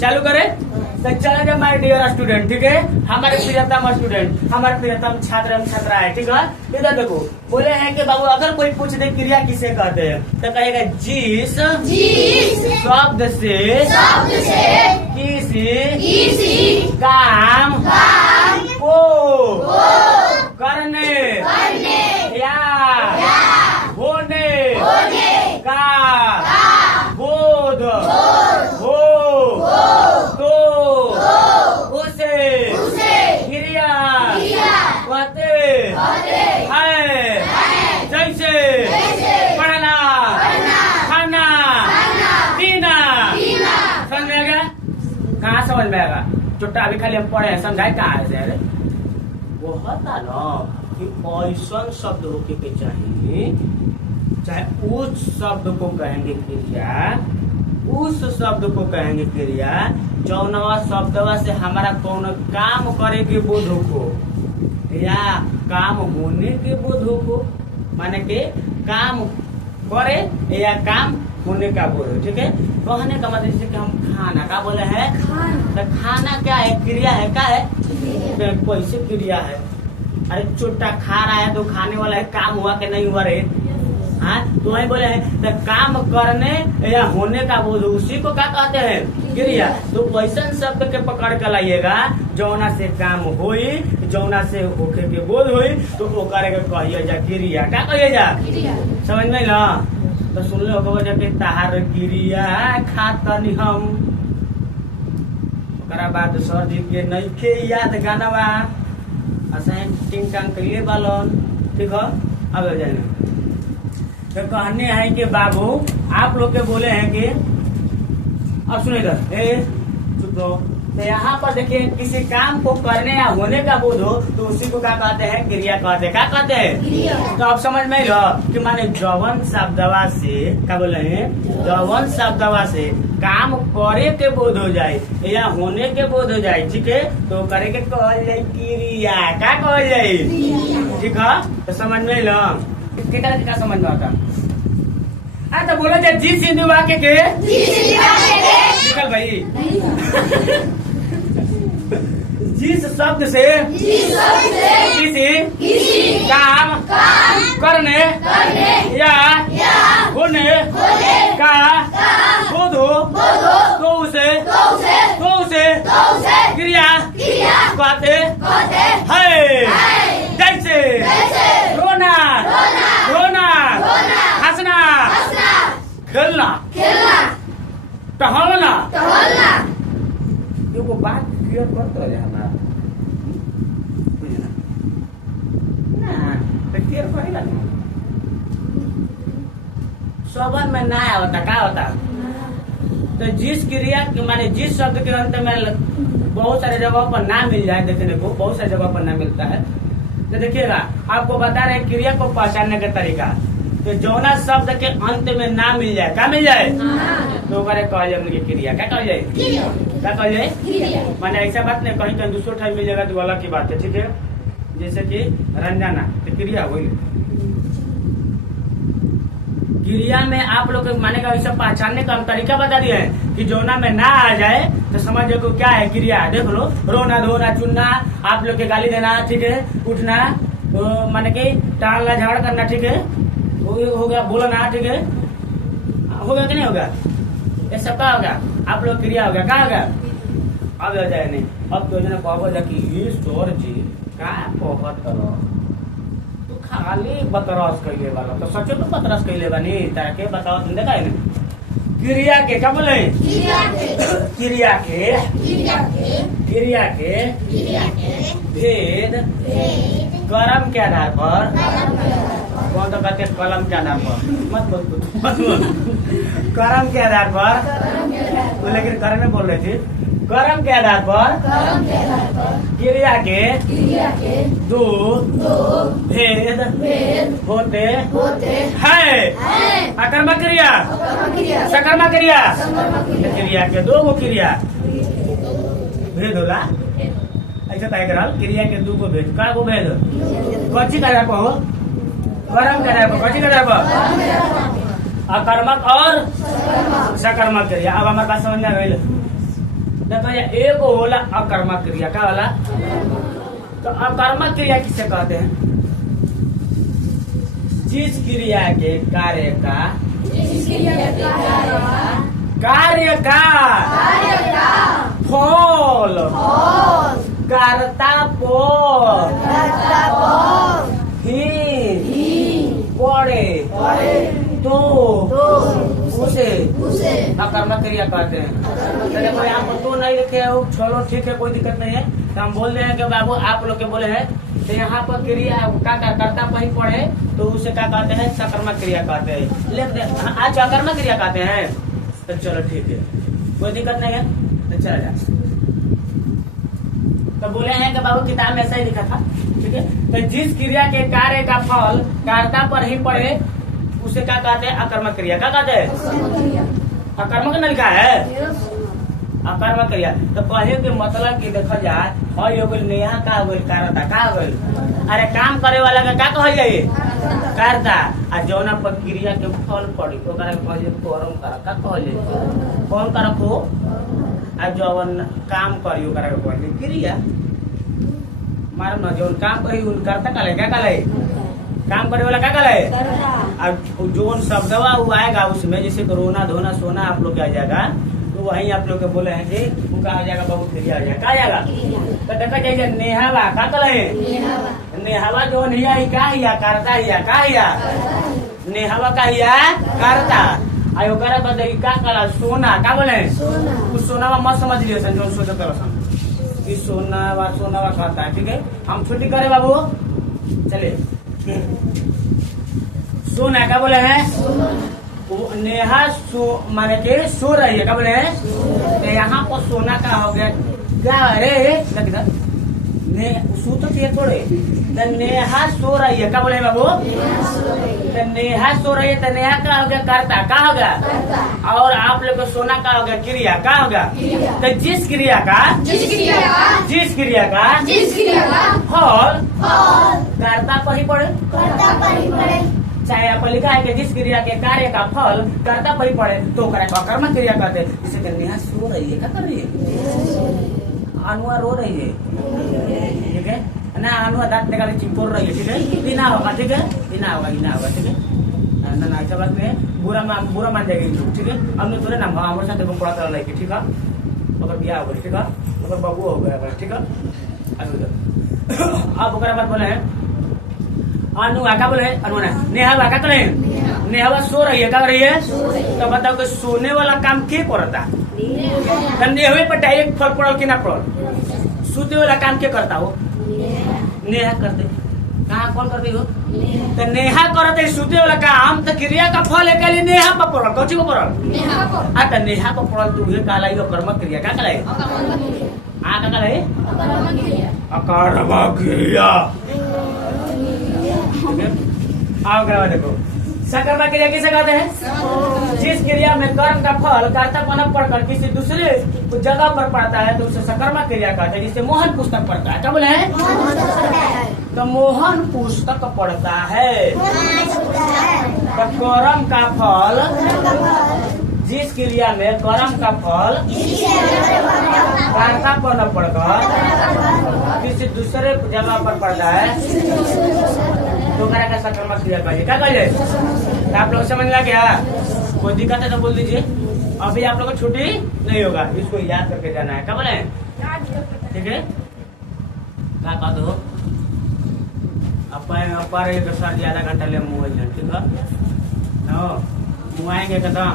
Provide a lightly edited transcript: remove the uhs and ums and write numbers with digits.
चालू करे तो चलेगा माय डियर स्टूडेंट। ठीक है, हमारे प्रियतम स्टूडेंट, हमारे प्रियतम छात्र एवं छात्रा है। ठीक है, इधर देखो बोले हैं कि बाबू अगर कोई पूछ दे क्रिया किसे कहते हैं तो कहेगा जिस शब्द से किसी काम को करने या होने का बोध हो तो उसे क्रिया कहते हैं। जैसे पढ़ना, खाना, पीना। समझ में आएगा? कहाँ समझ में आएगा? चुट्टा अभी खाली हम पढ़े हैं, समझाए कहाँ है से? वो होता ना कि ऐसा शब्द होके के चाहिए, चाहे उस शब्द को कहेंगे क्रिया, उस शब्द को कहेंगे क्रिया जौनवा शब्दवा से हमारा कौन काम करे के बोध हो या काम होने के बोध हो, माने के काम करे या काम होने का बोध हो। ठीक है, कहने का मतलब जैसे कि हम खाना का बोले हैं, तो खाना क्या है? क्रिया है। क्या है? कैसे क्रिया है? अरे चुट्टा खा रहा है तो खाने वाला है, काम हुआ कि नहीं हुआ रे? हाँ, तो वही बोले हैं तो काम करने या होने का बोध, उसी को क्या कहते हैं? क्रिया। तो वैसा शब्द के पकड़ कर लाइएगा जौना से काम होई, जौना से होके के बोध होई, तो वो करेगा कहिए जा क्रिया। क्या कहिए जा? समझ में ना? तो सुन लो जाके तहार क्रिया खातनी हम। ओकरा बाद सर जी के नहीं खे याद गाना बा असाइन टिंग टांग करिए बालन। ठीक है, अब जाएंगे तो कहने हैं कि बाबू आप लोग के बोले हैं कि अब सुने इधर ए चुप रहो। तो यहाँ पर देखिए किसी काम को करने या होने का बोध हो तो उसी को क्या कहते हैं? क्रिया कहते हैं। क्या कहते हैं? तो आप समझ में लो कि माने जवन शब्दवा से क्या बोले हैं? जवन शब्दवा से काम करे के बोध हो जाए या होने के बोध हो जाए, ठीक है, तो करे के कहल जाए क्रिया। क्या कहल जाए? ठीक है, तो समझ में लो क्या समझ में आता? तो बोला जाए जी सिंधु वाक्य के निकल भाई। जिस शब्द से किसी काम करने या होने का बोध हो तो उसे क्रिया कहते हैं। जैसे रोना, हंसना, खेलना, टहलना। एगो बात क्लियर करते रहे हमारा क्लियर करेगा ना सबन में ना होता। क्या होता? तो जिस क्रिया माने जिस शब्द के अंत में बहुत सारे जगहों पर ना मिल जाए, देखने को बहुत सारी जगहों पर ना मिलता है, तो देखिएगा आपको बता रहे क्रिया को पहचानने का तरीका। तो जौना शब्द के अंत में ना मिल जाए, क्या मिल जाए? तो कह जाए क्रिया। क्या कह जाए? क्या कह जाए? माने ऐसा बात नहीं, कहीं कहीं दूसरो टाइम मिल जाएगा तो अलग की बात है। ठीक है, जैसे कि रंजाना तो क्रिया हुई। क्रिया में आप लोग माने का ऐसा पहचानने का हम तरीका बता दिए हैं कि जौना में ना आ जाए तो समझ को क्या है क्रिया। देख लो, रोना, धोना, चुनना, आप लोग के गाली देना, ठीक है, उठना, तो माने की टांगना, झगड़ा करना, ठीक है, हो गया, बोलना, ठीक है, हो गया कि नहीं होगा? ये सब क्या होगा? आप लोग क्रिया होगा। क्या होगा? अब हो जाए नहीं। अब तो कहो कि ये सर जी क्या कहत करो तू खाली बतरस कैले वाला, तो सचो तो बतरस कैले बानी ताके बताओ तुम देखा है ना क्रिया के। क्या बोले? क्रिया के भेद कर्म के आधार पर, कौन तो कहते कलम के आधार पर, मत बोल कर्म के आधार पर, तो लेकिन कर्म में बोल रहे थे। कर्म के आधार पर क्रिया के दो भेद होते हैं। अकर्मक क्रिया, सकर्मक क्रिया। क्रिया के दो गो क्रिया भेद होला, ऐसा तय करल। क्रिया के दो गो भेद, का गो भेद? कच्ची का आधार पर हो, कर्म के आधार पर, कच्ची का आधार पर, अकर्मक और सकर्मक क्रिया। अब हमारे पास समझ में आ गई। देखो ये एक होला अकर्मक क्रिया। क्या होला? तो अकर्मक क्रिया किसे कहते हैं? जिस क्रिया के कार्य का फल कर्ता पर ही पड़े तो उसे अकर्मक क्रिया कहते हैं। देखो यहाँ पर तो नहीं लिखे हो, चलो ठीक है, कोई दिक्कत नहीं है। तो हम बोल रहे हैं कि बाबू आप लोग के बोले हैं तो यहाँ पर क्रिया का कर्ता पर ही पड़े तो उसे क्या कहते हैं? सकर्मक क्रिया कहते हैं। लेकिन आज अकर्मक क्रिया कहते हैं। तो चलो ठीक है, कोई दिक्कत नहीं है, तो चला जा। तो बोले हैं कि बाबू किताब में ऐसा ही लिखा था, ठीक है। तो जिस क्रिया के कार्य का फल कर्ता पर ही पड़े उसे क्या कहते हैं? अकर्मक क्रिया। क्या कहते हैं? अकर्मक न लिखा है, अकर्मक क्रिया। तो कहे के मतलब की देखा जाए नेहा का हो करता का हो, अरे काम करे वाला का क्या कहल जाए? करता। आ जौना पर क्रिया के फल पड़ी ओकरा के कहल कर्म करक। का कहल जाए? कौन करक हो? आ जौन काम करी ओकरा के कहल क्रिया। मालूम ना, जौन काम करी उन करता का क्या कहल? काम करे वाला क्या कहल? अब जोन शब्दवा वो आएगा उसमें, जैसे रोना धोना सोना आप लोग आ जाएगा, तो वही आप लोग के बोले हैं कि उनका आ जाएगा बाबू क्रिया आ जाएगा। क्या आएगा? तो देखा जाए नेहावा का कहल? नेहावा जो हिया ही का हिया करता हिया का हिया नेहावा का हिया करता। आई ओकरा बाद का कहला? सोना। का बोले? कुछ सोनावा मत समझ लियो सन, जो सोचो करो सन कि सोनावा कहता है, ठीक है। हम छुट्टी करे बाबू, चले। सोना क्या बोले हैं? नेहा माने के सो रही है। क्या बोले हैं? तो यहाँ पर सोना का हो गया क्या? अरे सूत थोड़े। तो नेहा सो रही है। क्या बोले बाबू? तो नेहा सो रही है, तो नेहा का हो गया करता। का हो गया? और आप लोग को सोना का हो गया क्रिया। का हो गया? तो जिस क्रिया का फल कर्ता पर ही पड़े। चाहे आप लिखा है कि जिस क्रिया के कार्य का फल कर्ता पर ही पड़े तो अकर्मक क्रिया कहते हैं। जैसे कि नेहा सो रही है। क्या कर रही है? अनुआ रो रही है, ठीक है ना। अनुआ दांत निकाल चिंपोर रही है, ठीक है। बिना होगा, ठीक है। बिना होगा, ठीक है ना। ऐसा बात में बुरा मान जाएगी, ठीक है। हमने थोड़े ना हमारे साथ पढ़ा था लड़की, ठीक है। अगर बिया हो गया, ठीक है, अगर बबू हो गया, ठीक है। अब बाद बोले हैं अनुआ। क्या बोले? अनुआ नेहावा क्या करे? नेहावा सो रही है। क्या कर रही है? तो बताओ कि सोने वाला काम के करता? नेहवे पर डायरेक्ट फल पड़ल कि ना पड़ल? सोते वाला काम के करता हो? नेहा करते। कहाँ कौन करती हो? तो नेहा करते सोते वाला काम। तो क्रिया का फल है नेहा पर पड़ल। कौची को पड़ल? तो नेहा पर पड़ल तो उहे कहलाई अकर्मक क्रिया। क्या कहलाई? क्या कहलाई? अकर्मक क्रिया। आओ देखो, सकर्मक क्रिया किसे कहते हैं? जिस क्रिया में कर्म का फल कर्ता पर पड़कर किसी दूसरे जगह पर पड़ता है तो उसे सकर्मक क्रिया कहते हैं। जिससे मोहन पुस्तक पढ़ता है। क्या बोले हैं? तो मोहन पुस्तक पढ़ता है। तो कर्म का फल, जिस क्रिया में कर्म का फल कर्ता पर न पड़कर किसी दूसरे जगह पर पड़ता है तो का सकर्मक क्रिया कहिए। क्या कहिए? आप लोग समझ लगा क्या? कोई दिक्कत है तो बोल दीजिए। अभी आप लोग को छुट्टी नहीं होगा, इसको याद करके जाना है। क्या बोले? ठीक है। क्या कहते हो? अपर एक सर आधा घंटा ले मुँह, ठीक है। मुँह आएंगे एकदम